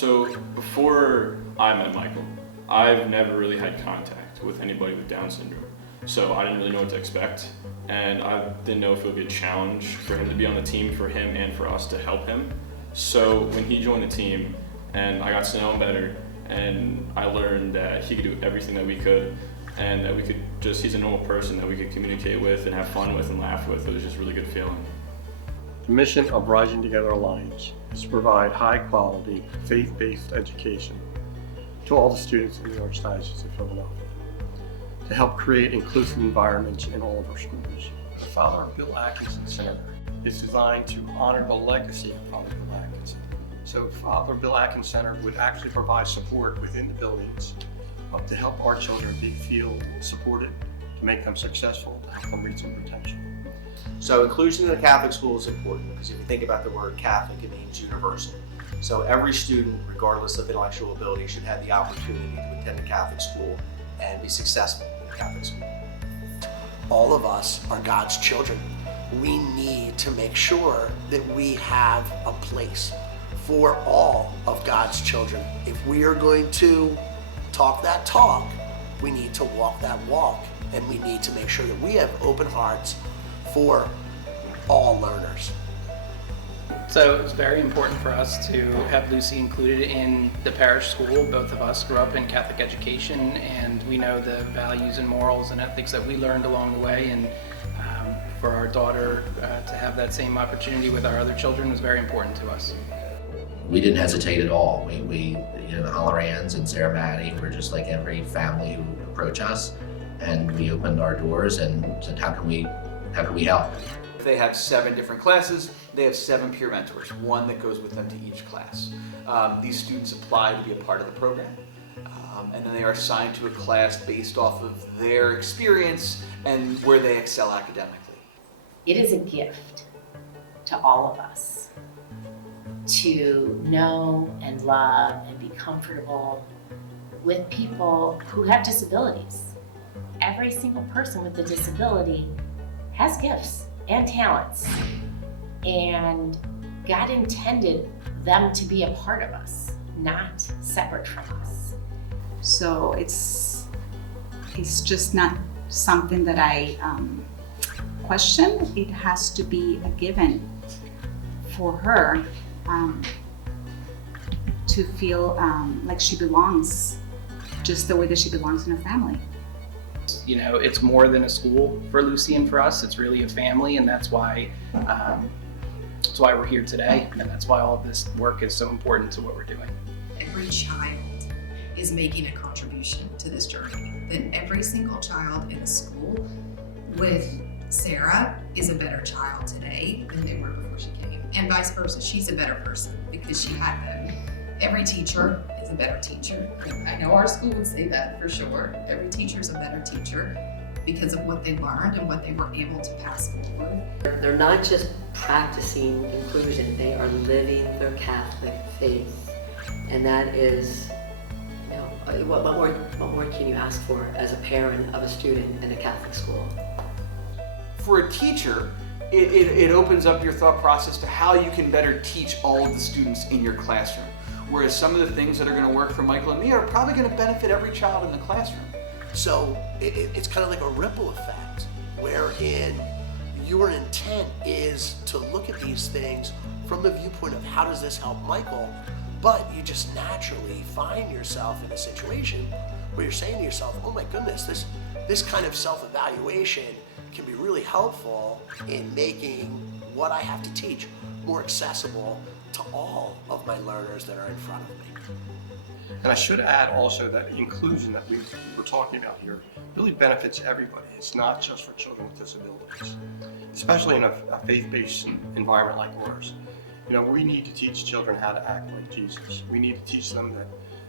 So before I met Michael, I've never really had contact with anybody with Down syndrome. So I didn't really know what to expect, and I didn't know if it would be a challenge for him to be on the team, for him and for us to help him. So when he joined the team and I got to know him better, and I learned that he could do everything that we could, and that we could he's a normal person that we could communicate with and have fun with and laugh with. It was just a really good feeling. The mission of Rising Together Alliance is to provide high-quality, faith-based education to all the students in the Archdiocese of Philadelphia, to help create inclusive environments in all of our schools. The Father Bill Atkinson Center is designed to honor the legacy of Father Bill Atkinson. So Father Bill Atkinson Center would actually provide support within the buildings to help our children feel supported, to make them successful, to help them reach their potential. So inclusion in the Catholic school is important because if you think about the word Catholic, it means universal. So every student, regardless of intellectual ability, should have the opportunity to attend a Catholic school and be successful in a Catholic school. All of us are God's children. We need to make sure that we have a place for all of God's children. If we are going to talk that talk, we need to walk that walk, and we need to make sure that we have open hearts for all learners. So it was very important for us to have Lucy included in the parish school. Both of us grew up in Catholic education, and we know the values and morals and ethics that we learned along the way, and for our daughter to have that same opportunity with our other children was very important to us. We didn't hesitate at all. We the Hollorans and Sarah Maddie were just like every family who would approach us, and we opened our doors and said, how can we help? They have 7 different classes. They have 7 peer mentors, one that goes with them to each class. These students apply to be a part of the program, and then they are assigned to a class based off of their experience and where they excel academically. It is a gift to all of us to know and love and be comfortable with people who have disabilities. Every single person with a disability has gifts and talents, and God intended them to be a part of us, not separate from us. So it's just not something that I question. It has to be a given for her to feel like she belongs, just the way that she belongs in her family. You know, it's more than a school for Lucy and for us. It's really a family, and that's why we're here today, and that's why all of this work is so important to what we're doing. Every child is making a contribution to this journey. Then every single child in a school with Sarah is a better child today than they were before she came, and vice versa. She's a better person because she had them. Every teacher is a better teacher. I know our school would say that for sure. Every teacher is a better teacher because of what they learned and what they were able to pass forward. They're not just practicing inclusion, they are living their Catholic faith. And that is, what more can you ask for as a parent of a student in a Catholic school? For a teacher, it opens up your thought process to how you can better teach all of the students in your classroom. Whereas some of the things that are going to work for Michael and me are probably going to benefit every child in the classroom. So it's kind of like a ripple effect, wherein your intent is to look at these things from the viewpoint of how does this help Michael, but you just naturally find yourself in a situation where you're saying to yourself, oh my goodness, this kind of self-evaluation can be really helpful in making what I have to teach more accessible to all of my learners that are in front of me. And I should add also that inclusion that we were talking about here really benefits everybody. It's not just for children with disabilities, especially in a faith-based environment like ours. We need to teach children how to act like Jesus. We need to teach them that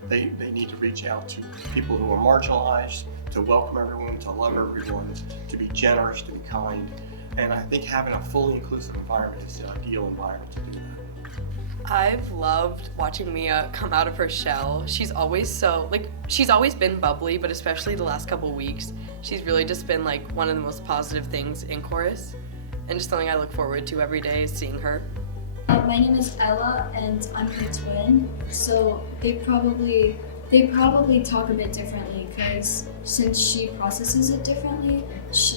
they need to reach out to people who are marginalized, to welcome everyone, to love everyone, to be generous, to be kind. And I think having a fully inclusive environment is the ideal environment to do that. I've loved watching Mia come out of her shell. She's always she's always been bubbly, but especially the last couple weeks, she's really just been like one of the most positive things in chorus, and just something I look forward to every day is seeing her. My name is Ella, and I'm her twin. So they probably talk a bit differently because since she processes it differently,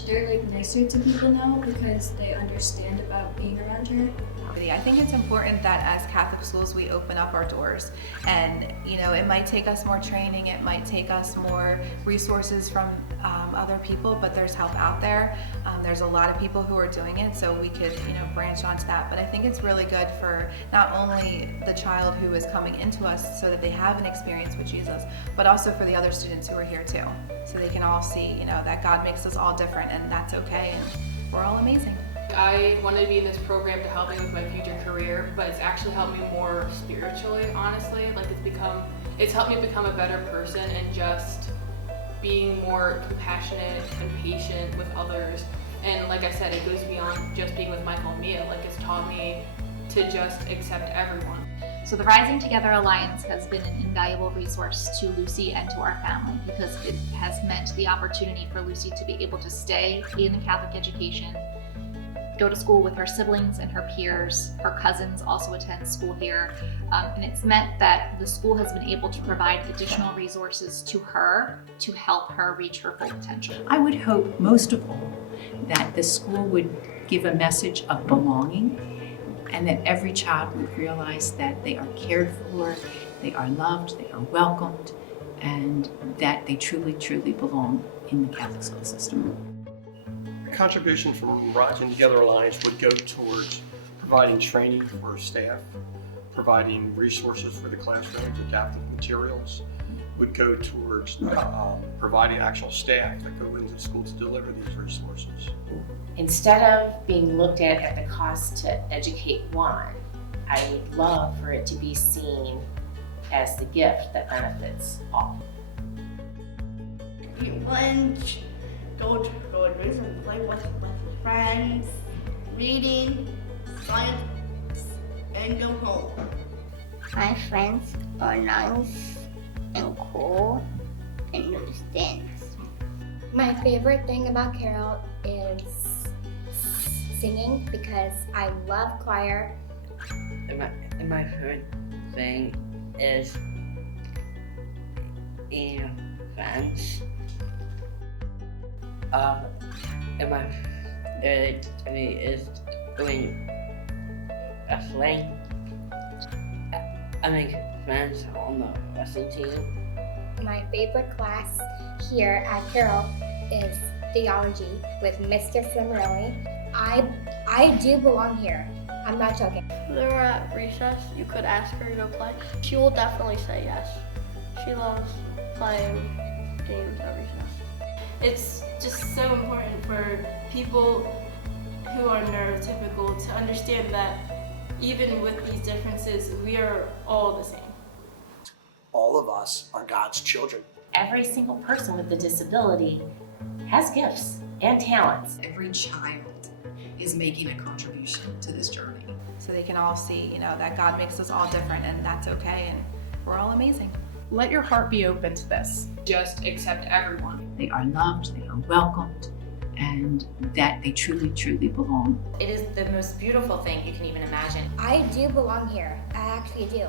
they're like nicer to people now because they understand about being around her. I think it's important that as Catholic schools we open up our doors, and it might take us more training, it might take us more resources from other people, but there's help out there. There's a lot of people who are doing it, so we could branch onto that. But I think it's really good for not only the child who is coming into us so that they have an experience with Jesus, but also for the other students who are here too, so they can all see that God makes us all different, and that's okay, and we're all amazing. I wanted to be in this program to help me with my future career, but it's actually helped me more spiritually, honestly. Like it's helped me become a better person and just being more compassionate and patient with others. And like I said, it goes beyond just being with Michael and Mia. Like it's taught me to just accept everyone. So the Rising Together Alliance has been an invaluable resource to Lucy and to our family because it has meant the opportunity for Lucy to be able to stay in Catholic education, go to school with her siblings and her peers. Her cousins also attend school here. And it's meant that the school has been able to provide additional resources to her to help her reach her full potential. I would hope most of all that the school would give a message of belonging and that every child would realize that they are cared for, they are loved, they are welcomed, and that they truly, truly belong in the Catholic school system. Contribution from Rising Together Alliance would go towards providing training for staff, providing resources for the classrooms, adaptive materials, would go towards providing actual staff that go into school to deliver these resources. Instead of being looked at the cost to educate one, I would love for it to be seen as the gift that benefits all. Lunch, go to Rogers and play with friends, reading, science, and go home. My friends are nice and cool and understand. My favorite thing about Carol is singing because I love choir. And my favorite thing is being friends. And my favorite thing is doing wrestling. I make friends on the wrestling team. My favorite class here at Carroll is theology with Mr. Cimarelli. I do belong here. I'm not joking. If they were at recess, you could ask her to go play. She will definitely say yes. She loves playing games at recess. It's just so important for people who are neurotypical to understand that even with these differences, we are all the same. All of us are God's children. Every single person with a disability has gifts and talents. Every child is making a contribution to this journey. So they can all see, that God makes us all different, and that's okay, and we're all amazing. Let your heart be open to this. Just accept everyone. They are loved, they are welcomed, and that they truly, truly belong. It is the most beautiful thing you can even imagine. I do belong here. I actually do.